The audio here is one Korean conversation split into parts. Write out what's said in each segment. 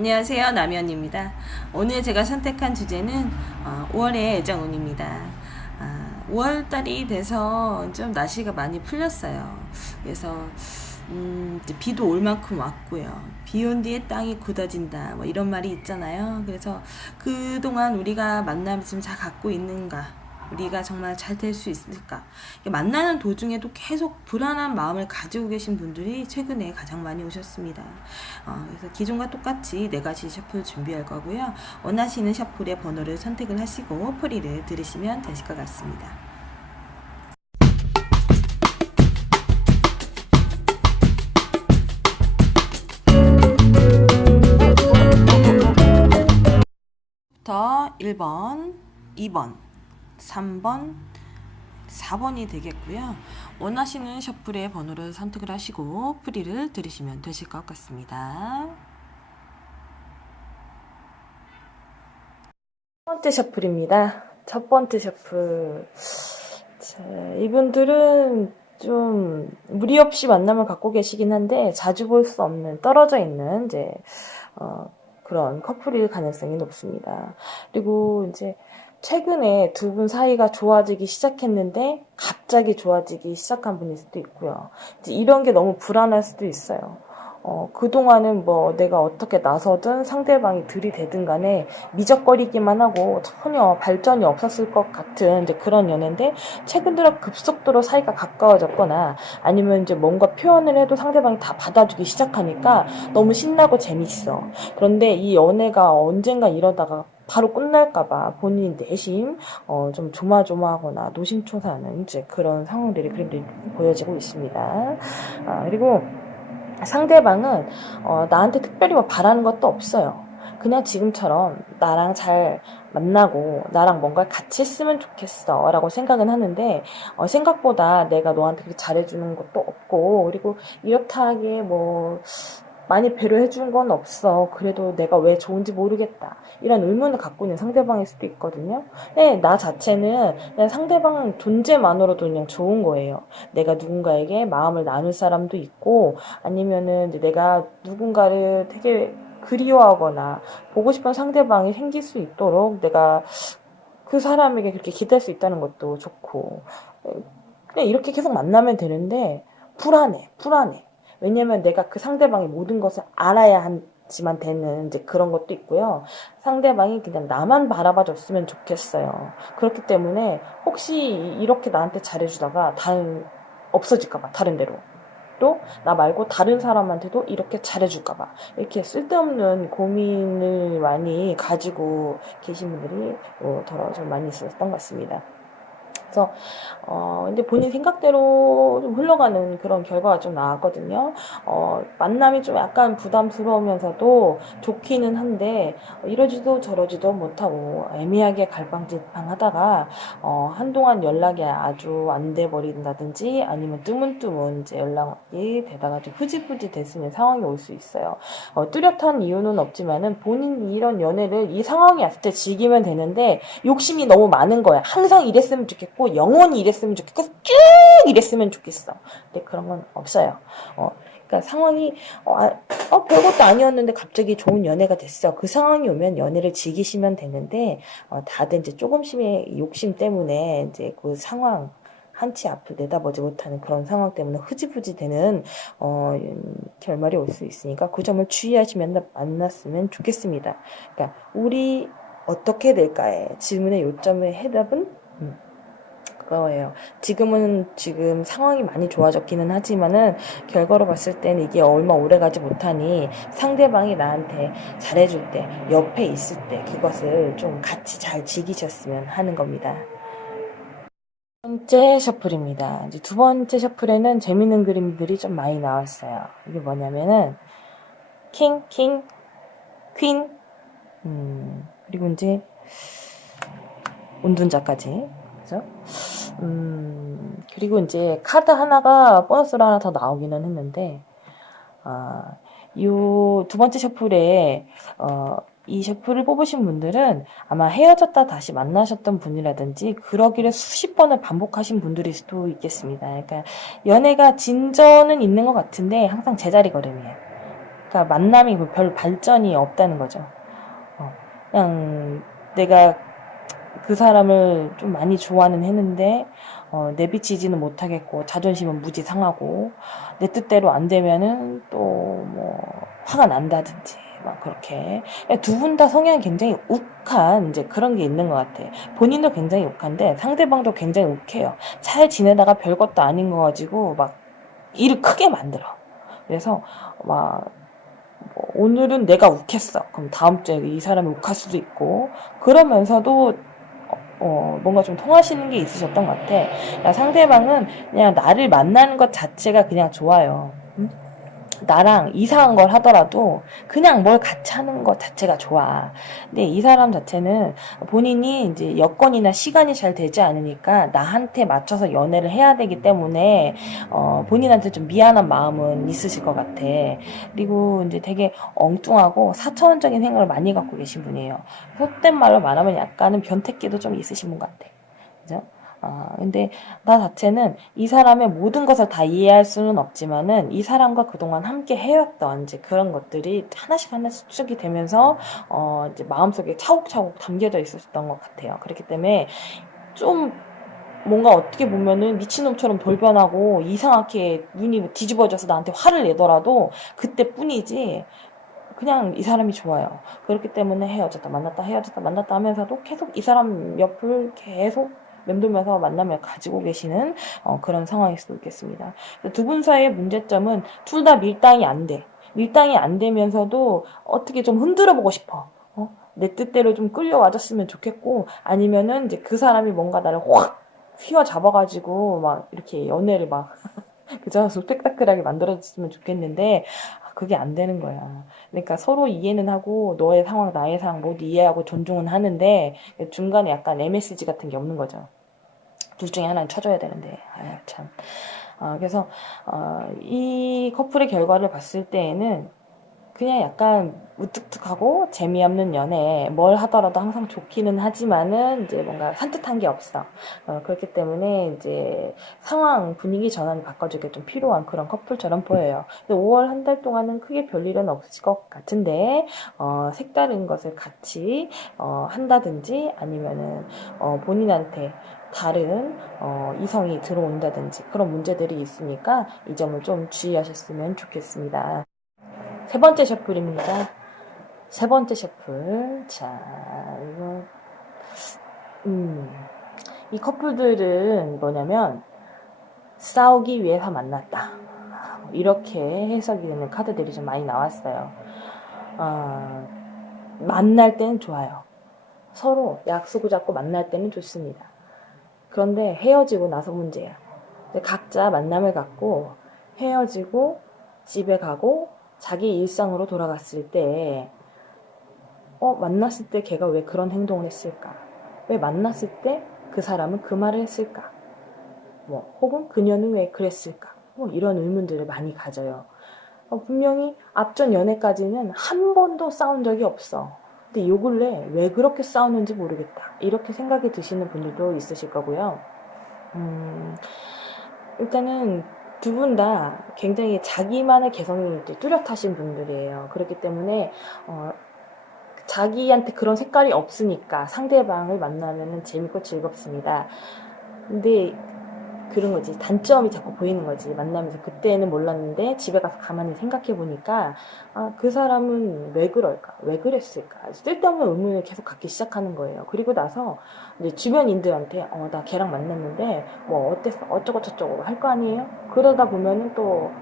안녕하세요, 남현입니다. 오늘 제가 선택한 주제는 5월의 애정운입니다. 5월달이 돼서 좀 날씨가 많이 풀렸어요. 그래서 이제 비도 올 만큼 왔고요. 비 온 뒤에 땅이 굳어진다, 뭐 이런 말이 있잖아요. 그래서 그동안 우리가 만남을 지금 잘 갖고 있는가, 우리가 정말 잘 될 수 있을까? 만나는 도중에도 계속 불안한 마음을 가지고 계신 분들이 최근에 가장 많이 오셨습니다. 그래서 기존과 똑같이 4가지 셔플 준비할 거고요. 원하시는 셔플의 번호를 선택을 하시고 프리를 들으시면 되실 것 같습니다. 부터 1번, 2번, 3번, 4번이 되겠고요. 원하시는 셔플의 번호를 선택을 하시고 프리를 들으시면 되실 것 같습니다. 첫 번째 셔플입니다. 첫 번째 셔플. 자, 이분들은 좀 무리 없이 만남을 갖고 계시긴 한데 자주 볼 수 없는 떨어져 있는 이제 그런 커플일 가능성이 높습니다. 그리고 이제 최근에 두 분 사이가 좋아지기 시작했는데 갑자기 좋아지기 시작한 분일 수도 있고요. 이제 이런 게 너무 불안할 수도 있어요. 그동안은 뭐 내가 어떻게 나서든 상대방이 들이대든 간에 미적거리기만 하고 전혀 발전이 없었을 것 같은 이제 그런 연애인데 최근 들어 급속도로 사이가 가까워졌거나 아니면 이제 뭔가 표현을 해도 상대방이 다 받아주기 시작하니까 너무 신나고 재밌어. 그런데 이 연애가 언젠가 이러다가 바로 끝날까봐 본인이 내심 좀 조마조마하거나 노심초사하는 이제 그런 상황들이 그림들이 보여지고 있습니다. 그리고 상대방은 나한테 특별히 뭐 바라는 것도 없어요. 그냥 지금처럼 나랑 잘 만나고 나랑 뭔가 같이 했으면 좋겠어 라고 생각은 하는데 생각보다 내가 너한테 그렇게 잘해주는 것도 없고 그리고 이렇다 하기에 뭐 많이 배려해 준 건 없어. 그래도 내가 왜 좋은지 모르겠다. 이런 의문을 갖고 있는 상대방일 수도 있거든요. 네, 나 자체는 그냥 상대방 존재만으로도 그냥 좋은 거예요. 내가 누군가에게 마음을 나눌 사람도 있고 아니면은 이제 내가 누군가를 되게 그리워하거나 보고 싶은 상대방이 생길 수 있도록 내가 그 사람에게 그렇게 기댈 수 있다는 것도 좋고 그냥 이렇게 계속 만나면 되는데 불안해. 왜냐면 내가 그 상대방의 모든 것을 알아야 하지만 되는 이제 그런 것도 있고요. 상대방이 그냥 나만 바라봐 줬으면 좋겠어요. 그렇기 때문에 혹시 이렇게 나한테 잘해주다가 없어질까봐 다른 데로. 또 나 말고 다른 사람한테도 이렇게 잘해줄까봐 이렇게 쓸데없는 고민을 많이 가지고 계신 분들이 더 좀 많이 있었던 것 같습니다. 그래서 근데 본인 생각대로 좀 흘러가는 그런 결과가 좀 나왔거든요. 만남이 좀 약간 부담스러우면서도 좋기는 한데 이러지도 저러지도 못하고 애매하게 갈팡질팡하다가 한동안 연락이 아주 안 돼 버린다든지 아니면 뜨문뜨문 이제 연락이 되다가 좀 흐지부지 될 수 있는 상황이 올 수 있어요. 뚜렷한 이유는 없지만은 본인이 이런 연애를 이 상황이 왔을 때 즐기면 되는데 욕심이 너무 많은 거야. 항상 이랬으면 좋겠고 영원히 이랬으면 좋겠고 쭉 이랬으면 좋겠어. 근데 그런 건 없어요. 그러니까 상황이 별것도 아니었는데 갑자기 좋은 연애가 됐어. 그 상황이 오면 연애를 즐기시면 되는데 다들 이제 조금씩의 욕심 때문에 이제 그 상황 한 치 앞을 내다보지 못하는 그런 상황 때문에 흐지부지 되는 결말이 올 수 있으니까 그 점을 주의하시면 만났으면 좋겠습니다. 그러니까 우리 어떻게 될까의 질문의 요점의 해답은 그거예요. 지금 상황이 많이 좋아졌기는 하지만은 결과로 봤을 때는 이게 얼마 오래 가지 못하니 상대방이 나한테 잘해줄 때, 옆에 있을 때 그것을 좀 같이 잘 즐기셨으면 하는 겁니다. 두 번째 셔플입니다. 이제 두 번째 셔플에는 재밌는 그림들이 좀 많이 나왔어요. 이게 뭐냐면은 킹, 퀸, 그리고 이제 운둔자까지. 그죠? 그리고 이제 카드 하나가 보너스로 하나 더 나오기는 했는데, 이 두 번째 셔플에, 이 셔플을 뽑으신 분들은 아마 헤어졌다 다시 만나셨던 분이라든지 그러기를 수십 번을 반복하신 분들일 수도 있겠습니다. 그러니까 연애가 진전은 있는 것 같은데 항상 제자리 걸음이에요. 그러니까 만남이 별 발전이 없다는 거죠. 그냥 내가 그 사람을 좀 많이 좋아는 했는데 내비치지는 못하겠고 자존심은 무지 상하고 내 뜻대로 안 되면은 또 뭐 화가 난다든지 막 그렇게 두 분 다 성향이 굉장히 욱한 이제 그런 게 있는 것 같아. 본인도 굉장히 욱한데 상대방도 굉장히 욱해요. 잘 지내다가 별것도 아닌 거 가지고 막 일을 크게 만들어. 그래서 막 오늘은 내가 욱했어. 그럼 다음 주에 이 사람이 욱할 수도 있고 그러면서도 뭔가 좀 통하시는 게 있으셨던 것 같아. 그러니까 상대방은 그냥 나를 만나는 것 자체가 그냥 좋아요. 응? 나랑 이상한 걸 하더라도 그냥 뭘 같이 하는 것 자체가 좋아. 근데 이 사람 자체는 본인이 이제 여건이나 시간이 잘 되지 않으니까 나한테 맞춰서 연애를 해야 되기 때문에 본인한테 좀 미안한 마음은 있으실 것 같아. 그리고 이제 되게 엉뚱하고 사차원적인 생각을 많이 갖고 계신 분이에요. 속된 말로 말하면 약간은 변태기도 좀 있으신 분 같아. 그죠? 근데 나 자체는 이 사람의 모든 것을 다 이해할 수는 없지만은 이 사람과 그동안 함께 해왔던 이제 그런 것들이 하나씩 하나씩 축적이 되면서 이제 마음속에 차곡차곡 담겨져 있었던 것 같아요. 그렇기 때문에 좀 뭔가 어떻게 보면은 미친놈처럼 돌변하고 이상하게 눈이 뒤집어져서 나한테 화를 내더라도 그때뿐이지 그냥 이 사람이 좋아요. 그렇기 때문에 헤어졌다 만났다 헤어졌다 만났다 하면서도 계속 이 사람 옆을 계속 맴돌면서 만남을 가지고 계시는 그런 상황일 수도 있겠습니다. 두 분 사이의 문제점은 둘 다 밀당이 안 돼. 밀당이 안 되면서도 어떻게 좀 흔들어 보고 싶어. 내 뜻대로 좀 끌려와줬으면 좋겠고 아니면은 이제 그 사람이 뭔가 나를 확 휘어잡아가지고 막 이렇게 연애를 막 그저 스펙타클하게 만들어졌으면 좋겠는데 그게 안 되는 거야. 그러니까 서로 이해는 하고 너의 상황 나의 상황 모두 이해하고 존중은 하는데 중간에 약간 MSG 같은 게 없는 거죠. 둘 중에 하나는 쳐줘야 되는데 아유 참. 그래서 이 커플의 결과를 봤을 때에는 그냥 약간 무뚝뚝하고 재미없는 연애 뭘 하더라도 항상 좋기는 하지만은 이제 뭔가 산뜻한 게 없어. 그렇기 때문에 이제 상황 분위기 전환을 바꿔주기 좀 필요한 그런 커플처럼 보여요. 근데 5월 한 달 동안은 크게 별일은 없을 것 같은데 색다른 것을 같이 한다든지 아니면은 본인한테 다른 이성이 들어온다든지 그런 문제들이 있으니까 이 점을 좀 주의하셨으면 좋겠습니다. 세 번째 셔플입니다. 세 번째 셔플. 자, 이거, 이 커플들은 뭐냐면, 싸우기 위해서 만났다. 이렇게 해석이 되는 카드들이 좀 많이 나왔어요. 만날 때는 좋아요. 서로 약속을 잡고 만날 때는 좋습니다. 그런데 헤어지고 나서 문제야. 각자 만남을 갖고 헤어지고 집에 가고 자기 일상으로 돌아갔을 때 만났을 때 걔가 왜 그런 행동을 했을까? 왜 만났을 때 그 사람은 그 말을 했을까? 혹은 그녀는 왜 그랬을까? 이런 의문들을 많이 가져요. 분명히 앞전 연애까지는 한 번도 싸운 적이 없어. 근데 요 근래 왜 그렇게 싸우는지 모르겠다. 이렇게 생각이 드시는 분들도 있으실 거고요. 일단은 두 분 다 굉장히 자기만의 개성이 뚜렷하신 분들이에요. 그렇기 때문에 자기한테 그런 색깔이 없으니까 상대방을 만나면 재밌고 즐겁습니다. 근데 그런 거지. 단점이 자꾸 보이는 거지. 만나면서 그때는 몰랐는데 집에 가서 가만히 생각해 보니까 그 사람은 왜 그럴까? 왜 그랬을까? 쓸데없는 의문을 계속 갖기 시작하는 거예요. 그리고 나서 이제 주변인들한테 나 걔랑 만났는데 뭐 어땠어? 어쩌고 저쩌고 할 거 아니에요? 그러다 보면은 또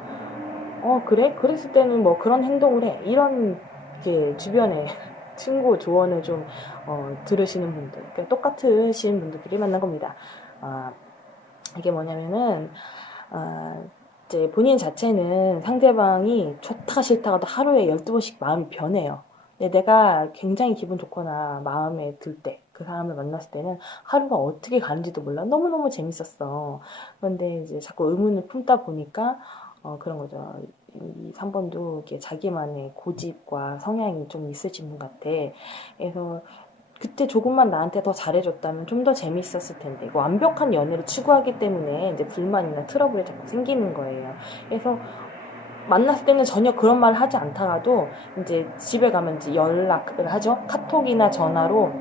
그래? 그랬을 때는 뭐 그런 행동을 해. 이런 게 주변에 친구 조언을 좀 들으시는 분들, 그러니까 똑같으신 분들끼리 만난 겁니다. 이게 뭐냐면은 이제 본인 자체는 상대방이 좋다 싫다가도 하루에 12번씩 마음이 변해요. 근데 내가 굉장히 기분 좋거나 마음에 들 때, 그 사람을 만났을 때는 하루가 어떻게 가는지도 몰라. 너무너무 재밌었어. 그런데 이제 자꾸 의문을 품다 보니까 그런 거죠. 이 3번도 이렇게 자기만의 고집과 성향이 좀 있으신 분 같아. 그래서 그때 조금만 나한테 더 잘해줬다면 좀 더 재밌었을 텐데 완벽한 연애를 추구하기 때문에 이제 불만이나 트러블이 자꾸 생기는 거예요. 그래서 만났을 때는 전혀 그런 말을 하지 않다가도 이제 집에 가면 이제 연락을 하죠. 카톡이나 전화로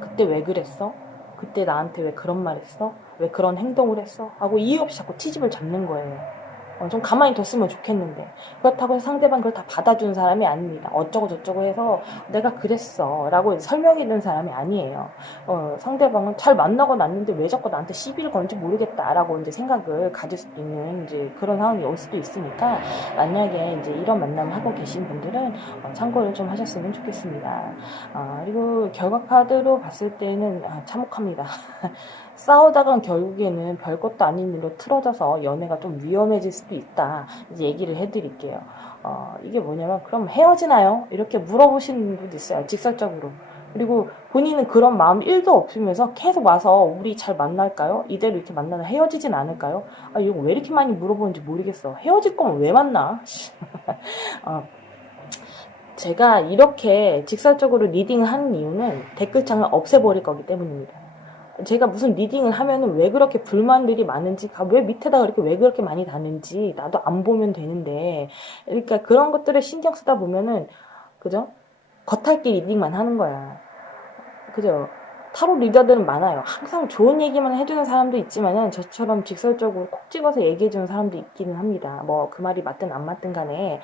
그때 왜 그랬어? 그때 나한테 왜 그런 말 했어? 왜 그런 행동을 했어? 하고 이유 없이 자꾸 트집을 잡는 거예요. 좀 가만히 뒀으면 좋겠는데 그렇다고 해서 상대방 그걸 다 받아주는 사람이 아닙니다. 어쩌고 저쩌고 해서 내가 그랬어 라고 설명해 주는 사람이 아니에요. 상대방은 잘 만나고 났는데 왜 자꾸 나한테 시비를 거는지 모르겠다라고 이제 생각을 가질 수 있는 이제 그런 상황이 올 수도 있으니까 만약에 이제 이런 만남을 하고 계신 분들은 참고를 좀 하셨으면 좋겠습니다. 그리고 결과 카드로 봤을 때는 참혹합니다. 싸우다가 결국에는 별것도 아닌 일로 틀어져서 연애가 좀 위험해질 수도 있다. 이제 얘기를 해드릴게요. 이게 뭐냐면, 그럼 헤어지나요? 이렇게 물어보시는 분도 있어요. 직설적으로. 그리고 본인은 그런 마음 1도 없으면서 계속 와서 우리 잘 만날까요? 이대로 이렇게 만나면 헤어지진 않을까요? 이거 왜 이렇게 많이 물어보는지 모르겠어. 헤어질 거면 왜 만나? 제가 이렇게 직설적으로 리딩을 하는 이유는 댓글창을 없애버릴 거기 때문입니다. 제가 무슨 리딩을 하면은 왜 그렇게 불만들이 많은지, 왜 밑에다가 이렇게 왜 그렇게 많이 다는지 나도 안 보면 되는데, 그러니까 그런 것들을 신경 쓰다 보면은, 그죠? 겉핥기 리딩만 하는 거야. 그죠? 타로 리더들은 많아요. 항상 좋은 얘기만 해주는 사람도 있지만은 저처럼 직설적으로 콕 집어서 얘기해주는 사람도 있기는 합니다. 뭐 그 말이 맞든 안 맞든 간에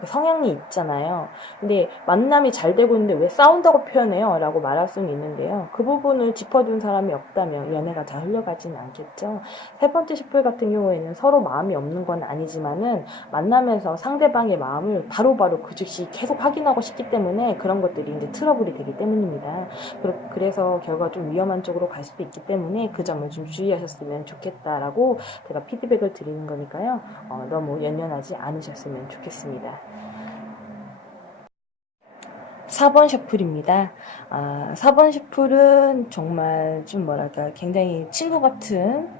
그 성향이 있잖아요. 근데 만남이 잘 되고 있는데 왜 싸운다고 표현해요? 라고 말할 수는 있는데요. 그 부분을 짚어준 사람이 없다면 연애가 잘 흘러가지는 않겠죠. 세 번째 슈플 같은 경우에는 서로 마음이 없는 건 아니지만은 만나면서 상대방의 마음을 바로바로 그 즉시 계속 확인하고 싶기 때문에 그런 것들이 이제 트러블이 되기 때문입니다. 그래서 결과가 좀 위험한 쪽으로 갈 수도 있기 때문에 그 점을 좀 주의하셨으면 좋겠다라고 제가 피드백을 드리는 거니까요. 너무 연연하지 않으셨으면 좋겠습니다. 4번 셔플입니다. 4번 셔플은 정말 좀 뭐랄까 굉장히 친구 같은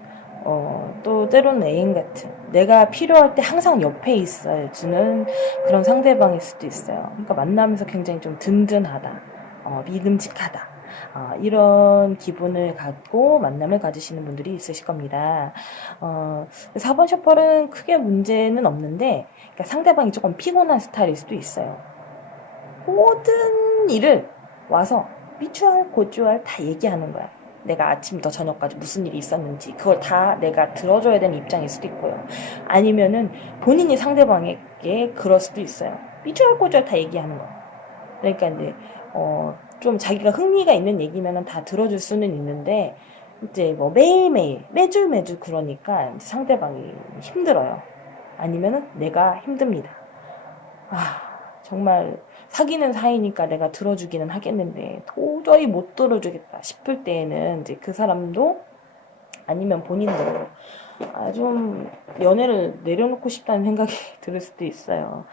또 때로는 애인 같은 내가 필요할 때 항상 옆에 있어주는 그런 상대방일 수도 있어요. 그러니까 만나면서 굉장히 좀 든든하다, 믿음직하다. 이런 기분을 갖고 만남을 가지시는 분들이 있으실 겁니다. 4번 셔플은 크게 문제는 없는데 그러니까 상대방이 조금 피곤한 스타일일 수도 있어요. 모든 일을 와서 삐쭈알 고쭈알 다 얘기하는 거야. 내가 아침부터 저녁까지 무슨 일이 있었는지 그걸 다 내가 들어줘야 되는 입장일 수도 있고요. 아니면은 본인이 상대방에게 그럴 수도 있어요. 삐쭈알 고쭈알 다 얘기하는 거야. 그러니까 이제 좀 자기가 흥미가 있는 얘기면은 다 들어줄 수는 있는데 이제 뭐 매일매일 매주 그러니까 이제 상대방이 힘들어요. 아니면은 내가 힘듭니다. 정말 사귀는 사이니까 내가 들어주기는 하겠는데 도저히 못 들어주겠다 싶을 때에는 이제 그 사람도 아니면 본인도 좀 연애를 내려놓고 싶다는 생각이 들 수도 있어요.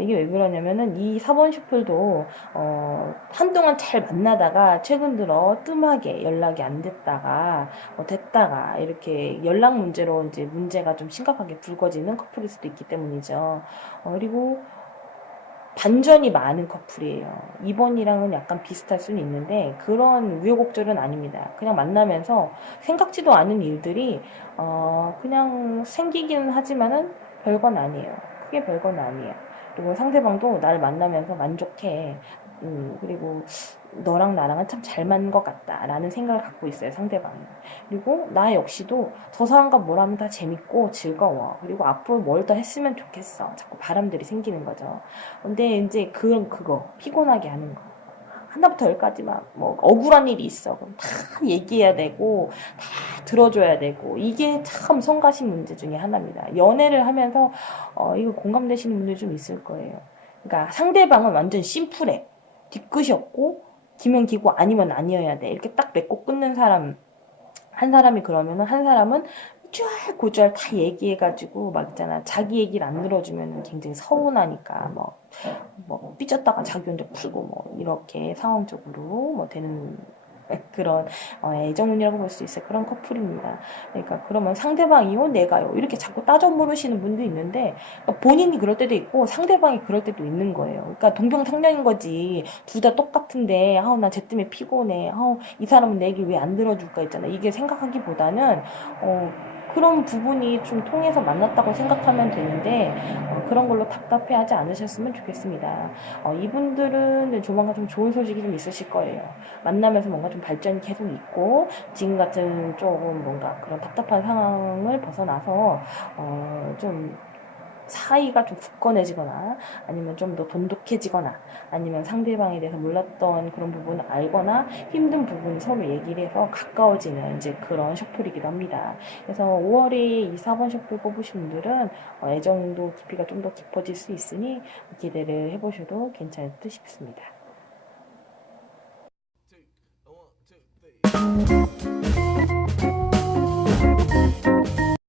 이게 왜 그러냐면은 이 4번 슈플도 한동안 잘 만나다가 최근 들어 뜸하게 연락이 안 됐다가 됐다가 이렇게 연락 문제로 이제 문제가 좀 심각하게 불거지는 커플일 수도 있기 때문이죠. 그리고 반전이 많은 커플이에요. 2번이랑은 약간 비슷할 수는 있는데 그런 우여곡절은 아닙니다. 그냥 만나면서 생각지도 않은 일들이 그냥 생기기는 하지만은 별건 아니에요. 크게 별건 아니에요. 그리고 상대방도 날 만나면서 만족해. 그리고 너랑 나랑은 참 잘 맞는 것 같다라는 생각을 갖고 있어요, 상대방이. 그리고 나 역시도 저 사람과 뭘 하면 다 재밌고 즐거워. 그리고 앞으로 뭘 더 했으면 좋겠어. 자꾸 바람들이 생기는 거죠. 근데 이제 그거 피곤하게 하는 거. 하나부터 열까지 막 뭐 억울한 일이 있어. 그럼 다 얘기해야 되고 다 들어줘야 되고 이게 참 성가신 문제 중에 하나입니다. 연애를 하면서 이거 공감되시는 분들 좀 있을 거예요. 그러니까 상대방은 완전 심플해. 뒤끝이 없고 기면 기고 아니면 아니어야 돼. 이렇게 딱 맺고 끊는 사람 한 사람이 그러면은 한 사람은 쫙 고주알 다 얘기해가지고 막 있잖아. 자기 얘기를 안 들어주면 굉장히 서운하니까 뭐 삐졌다가 자기 혼자 풀고 뭐 이렇게 상황적으로 뭐 되는 그런 애정운이라고 볼 수 있어요. 그런 커플입니다. 그러니까 그러면 상대방이요, 내가요 이렇게 자꾸 따져 물으시는 분도 있는데 본인이 그럴 때도 있고 상대방이 그럴 때도 있는 거예요. 그러니까 동병상련인 거지. 둘 다 똑같은데 나 쟤 때문에 피곤해. 이 사람은 내 얘기 왜 안 들어줄까 있잖아. 이게 생각하기보다는 그런 부분이 좀 통해서 만났다고 생각하면 되는데 그런 걸로 답답해하지 않으셨으면 좋겠습니다. 이분들은 조만간 좀 좋은 소식이 좀 있으실 거예요. 만나면서 뭔가 좀 발전이 계속 있고 지금 같은 조금 뭔가 그런 답답한 상황을 벗어나서 좀 사이가 좀 굳건해지거나 아니면 좀 더 돈독해지거나 아니면 상대방에 대해서 몰랐던 그런 부분을 알거나 힘든 부분을 서로 얘기를 해서 가까워지는 이제 그런 셔플이기도 합니다. 그래서 5월에 이 4번 셔플 뽑으신 분들은 애정도 깊이가 좀 더 깊어질 수 있으니 기대를 해보셔도 괜찮을 듯 싶습니다.